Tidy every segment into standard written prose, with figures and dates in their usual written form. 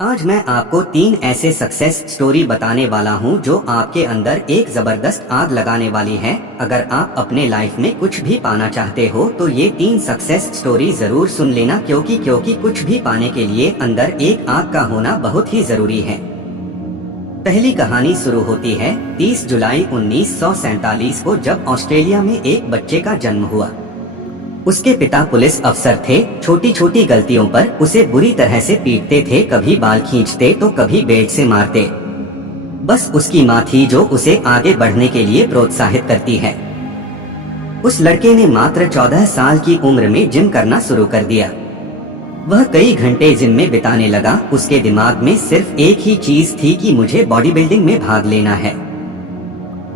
आज मैं आपको 3 ऐसे सक्सेस स्टोरी बताने वाला हूं जो आपके अंदर एक जबरदस्त आग लगाने वाली है। अगर आप अपने लाइफ में कुछ भी पाना चाहते हो तो ये 3 सक्सेस स्टोरी जरूर सुन लेना, क्योंकि कुछ भी पाने के लिए अंदर एक आग का होना बहुत ही जरूरी है। पहली कहानी शुरू होती है 30 जुलाई 1947 को, जब ऑस्ट्रेलिया में एक बच्चे का जन्म हुआ। उसके पिता पुलिस अफसर थे। छोटी छोटी गलतियों पर उसे बुरी तरह से पीटते थे, कभी बाल खींचते तो कभी बेल्ट से मारते। बस उसकी माँ थी जो उसे आगे बढ़ने के लिए प्रोत्साहित करती है। उस लड़के ने मात्र 14 साल की उम्र में जिम करना शुरू कर दिया। वह कई घंटे जिम में बिताने लगा। उसके दिमाग में सिर्फ एक ही चीज थी कि मुझे बॉडी बिल्डिंग में भाग लेना है।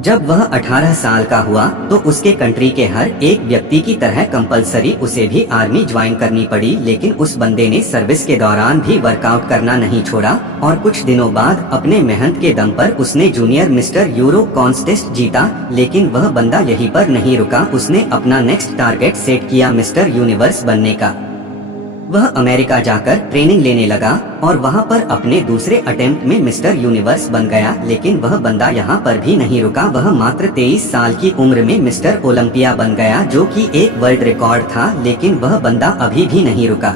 जब वह 18 साल का हुआ तो उसके कंट्री के हर एक व्यक्ति की तरह कंपलसरी उसे भी आर्मी ज्वाइन करनी पड़ी, लेकिन उस बंदे ने सर्विस के दौरान भी वर्कआउट करना नहीं छोड़ा और कुछ दिनों बाद अपने मेहनत के दम पर उसने जूनियर मिस्टर यूरोप कॉन्टेस्ट जीता। लेकिन वह बंदा यहीं पर नहीं रुका। उसने अपना नेक्स्ट टारगेट सेट किया मिस्टर यूनिवर्स बनने का। वह अमेरिका जाकर ट्रेनिंग लेने लगा और वहां पर अपने दूसरे अटेम्प्ट में मिस्टर यूनिवर्स बन गया। लेकिन वह बंदा यहां पर भी नहीं रुका। वह मात्र 23 साल की उम्र में मिस्टर ओलंपिया बन गया, जो कि एक वर्ल्ड रिकॉर्ड था। लेकिन वह बंदा अभी भी नहीं रुका।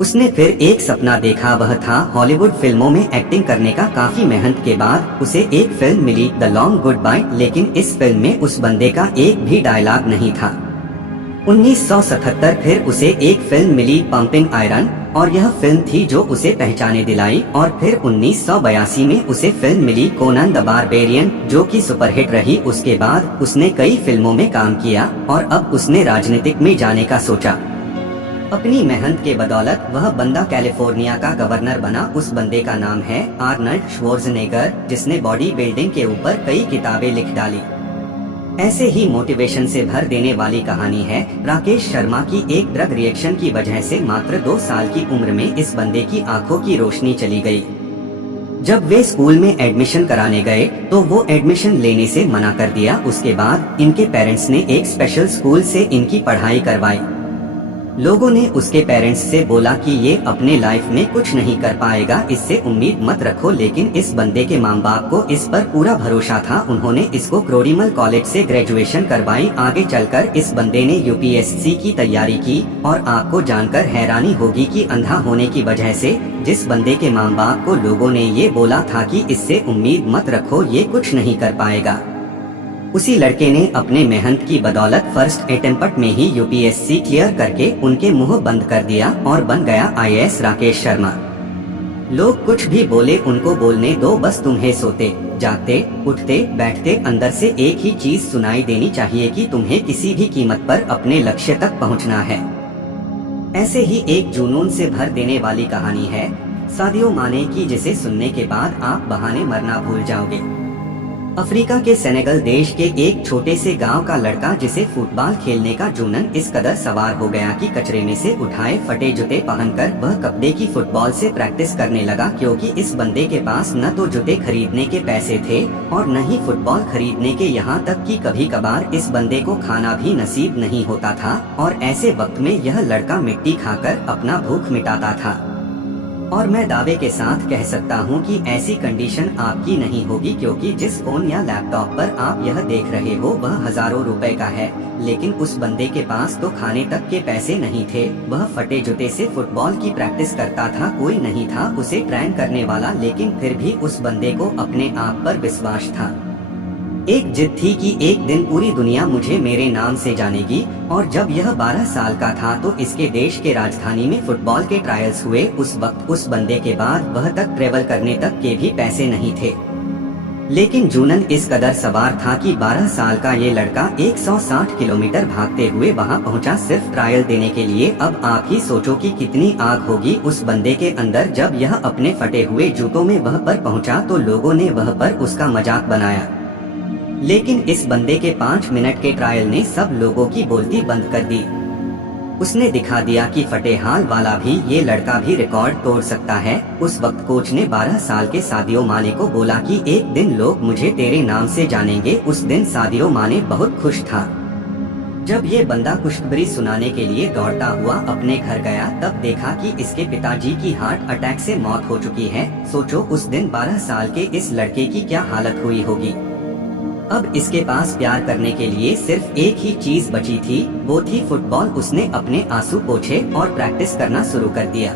उसने फिर एक सपना देखा, वह था हॉलीवुड फिल्मों में एक्टिंग करने का। काफी मेहनत के बाद उसे एक फिल्म मिली, द लॉन्ग गुड बाय। लेकिन इस फिल्म में उस बंदे का एक भी डायलॉग नहीं था। 1977 फिर उसे एक फिल्म मिली, पंपिंग आयरन, और यह फिल्म थी जो उसे पहचाने दिलाई। और फिर 1982 में उसे फिल्म मिली कोनन द बारबेरियन, जो कि सुपरहिट रही। उसके बाद उसने कई फिल्मों में काम किया और अब उसने राजनीतिक में जाने का सोचा। अपनी मेहनत के बदौलत वह बंदा कैलिफोर्निया का गवर्नर बना। उस बंदे का नाम है आर्नल्ड श्वार्ज़नेगर, जिसने बॉडी बिल्डिंग के ऊपर कई किताबें लिख डाली। ऐसे ही मोटिवेशन से भर देने वाली कहानी है राकेश शर्मा की। एक ड्रग रिएक्शन की वजह से मात्र 2 साल की उम्र में इस बंदे की आंखों की रोशनी चली गई। जब वे स्कूल में एडमिशन कराने गए तो वो एडमिशन लेने से मना कर दिया। उसके बाद इनके पेरेंट्स ने एक स्पेशल स्कूल से इनकी पढ़ाई करवाई। लोगों ने उसके पेरेंट्स से बोला कि ये अपने लाइफ में कुछ नहीं कर पाएगा, इससे उम्मीद मत रखो। लेकिन इस बंदे के माँ बाप को इस पर पूरा भरोसा था। उन्होंने इसको क्रोडीमल कॉलेज से ग्रेजुएशन करवाई। आगे चलकर इस बंदे ने यूपीएससी की तैयारी की और आपको जानकर हैरानी होगी कि अंधा होने की वजह से जिस बंदे के माँ बाप को लोगों ने ये बोला था कि इससे उम्मीद मत रखो, ये कुछ नहीं कर पाएगा, उसी लड़के ने अपने मेहनत की बदौलत फर्स्ट अटेम्प्ट में ही यूपीएससी क्लियर करके उनके मुंह बंद कर दिया और बन गया आईएएस राकेश शर्मा। लोग कुछ भी बोले उनको बोलने दो, बस तुम्हें सोते जागते उठते बैठते अंदर से एक ही चीज सुनाई देनी चाहिए कि तुम्हें किसी भी कीमत पर अपने लक्ष्य तक पहुंचना है। ऐसे ही एक जुनून से भर देने वाली कहानी है सादियो माने की, जिसे सुनने के बाद आप बहाने मरना भूल जाओगे। अफ्रीका के सेनेगल देश के एक छोटे से गांव का लड़का, जिसे फुटबॉल खेलने का जुनून इस कदर सवार हो गया कि कचरे में से उठाए फटे जूते पहनकर वह कपड़े की फुटबॉल से प्रैक्टिस करने लगा। क्योंकि इस बंदे के पास न तो जूते खरीदने के पैसे थे और न ही फुटबॉल खरीदने के, यहाँ तक कि कभी कभार इस बंदे को खाना भी नसीब नहीं होता था। और ऐसे वक्त में यह लड़का मिट्टी खाकर अपना भूख मिटाता था। और मैं दावे के साथ कह सकता हूं कि ऐसी कंडीशन आपकी नहीं होगी, क्योंकि जिस फोन या लैपटॉप पर आप यह देख रहे हो वह हजारों रुपए का है। लेकिन उस बंदे के पास तो खाने तक के पैसे नहीं थे। वह फटे जूते से फुटबॉल की प्रैक्टिस करता था। कोई नहीं था उसे ट्रेन करने वाला, लेकिन फिर भी उस बंदे को अपने आप पर विश्वास था। एक जिद थी कि एक दिन पूरी दुनिया मुझे मेरे नाम से जानेगी। और जब यह 12 साल का था तो इसके देश के राजधानी में फुटबॉल के ट्रायल्स हुए। उस वक्त उस बंदे के बाद वह तक ट्रेवल करने तक के भी पैसे नहीं थे। लेकिन जुनून इस कदर सवार था कि 12 साल का ये लड़का 160 किलोमीटर भागते हुए वहां पहुंचा सिर्फ ट्रायल देने के लिए। अब आप ही सोचो कि कितनी आग होगी उस बंदे के अंदर। जब यह अपने फटे हुए जूतों में वह पर पहुंचा तो लोगों ने वह पर उसका मजाक बनाया। लेकिन इस बंदे के 5 मिनट के ट्रायल ने सब लोगों की बोलती बंद कर दी। उसने दिखा दिया कि फटे हाल वाला भी ये लड़का भी रिकॉर्ड तोड़ सकता है। उस वक्त कोच ने 12 साल के सादियो माने को बोला कि एक दिन लोग मुझे तेरे नाम से जानेंगे। उस दिन सादियो माने बहुत खुश था। जब ये बंदा खुशखबरी सुनाने के लिए दौड़ता हुआ अपने घर गया तब देखा कि इसके पिताजी की हार्ट अटैक से मौत हो चुकी है। सोचो उस दिन 12 साल के इस लड़के की क्या हालत हुई होगी। अब इसके पास प्यार करने के लिए सिर्फ एक ही चीज बची थी, वो थी फुटबॉल। उसने अपने आंसू पोंछे और प्रैक्टिस करना शुरू कर दिया।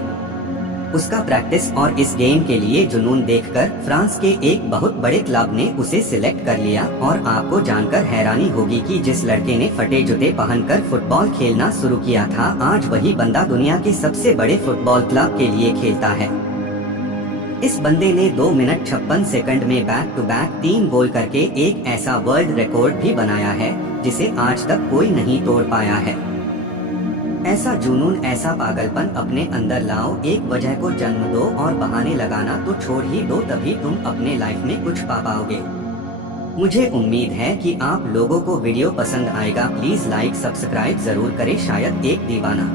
उसका प्रैक्टिस और इस गेम के लिए जुनून देखकर फ्रांस के एक बहुत बड़े क्लब ने उसे सिलेक्ट कर लिया। और आपको जानकर हैरानी होगी कि जिस लड़के ने फटे जूते पहनकर फुटबॉल खेलना शुरू किया था, आज वही बंदा दुनिया के सबसे बड़े फुटबॉल क्लब के लिए खेलता है। इस बंदे ने 2 मिनट 56 सेकंड में बैक टू बैक 3 गोल करके एक ऐसा वर्ल्ड रिकॉर्ड भी बनाया है जिसे आज तक कोई नहीं तोड़ पाया है। ऐसा जुनून, ऐसा पागलपन अपने अंदर लाओ, एक वजह को जन्म दो और बहाने लगाना तो छोड़ ही दो, तभी तुम अपने लाइफ में कुछ पा पाओगे। मुझे उम्मीद है कि आप लोगों को वीडियो पसंद आएगा। प्लीज लाइक सब्सक्राइब जरूर करें। शायद एक दीवाना